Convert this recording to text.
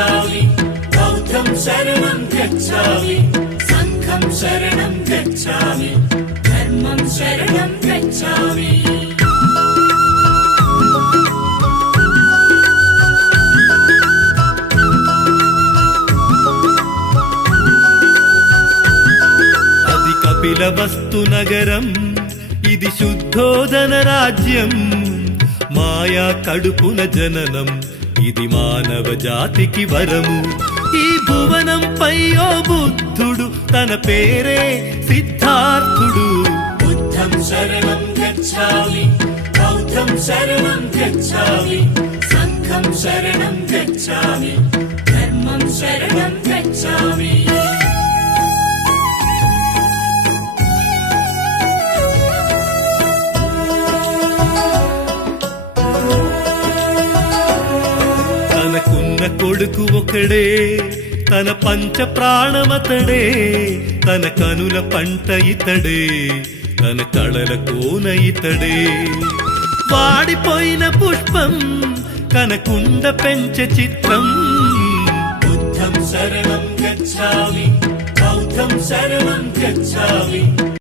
गच्छामि बौद्धं शरणं गच्छामि संघं शरणं गच्छामि धर्मं शरणं गच्छामि కపిలవస్తు నగరం ఇది శుద్ధోదన రాజ్యం మాయా కడుపున జననం ఇది మానవ జాతికి వరము ఈ భువనంపై ఓ బుద్ధుడు తన పేరే సిద్ధార్థుడు బుద్ధం శరణం గచ్ఛామి బౌద్ధం శరణం గచ్ఛామి సంఘం శరణం గచ్ఛామి ధర్మం శరణం గచ్ఛామి తనకున్న కొడుకు ఒకడే తన పంచ ప్రాణమతడే తన కనుల పంట ఇతడే తన కళల కోన ఇతడే వాడిపోయిన పుష్పం కనకుండ పెంచ చిత్రం బుద్ధం శరణం గచ్ఛామి బౌద్ధం శరణం గచ్ఛామి